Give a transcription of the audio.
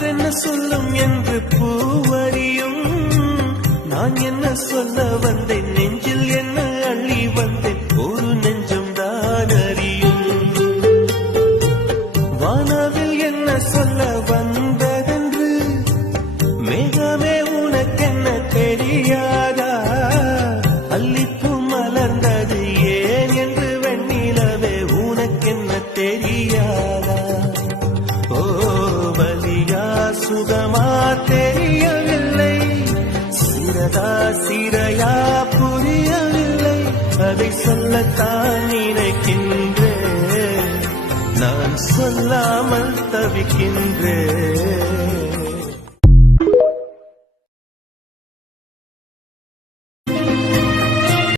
காற்றென்ன சொல்லும் என்று பூவறியும் நான் என்ன சொல்ல வந்தேன் நெஞ்சில் என்ன அள்ளி வந்தேன் ஒரு நெஞ்சம் தான் அறியும் வானவில் என்ன சொல்ல வந்ததென்று மேகமே உனக்கென்ன தெரியாதா அல்லிப்பூ மலர்ந்தது ஏன் என்று வெண்ணிலவே உனக்கென்ன தெரியாதா ஓ வலியா சுகமா தெரியவில்லை சிறதா சிறையா புரியவில்லை அதை சொல்லத்தான் நினைக்கின்றேன் நான் சொல்லாமல் தவிக்கின்றேன்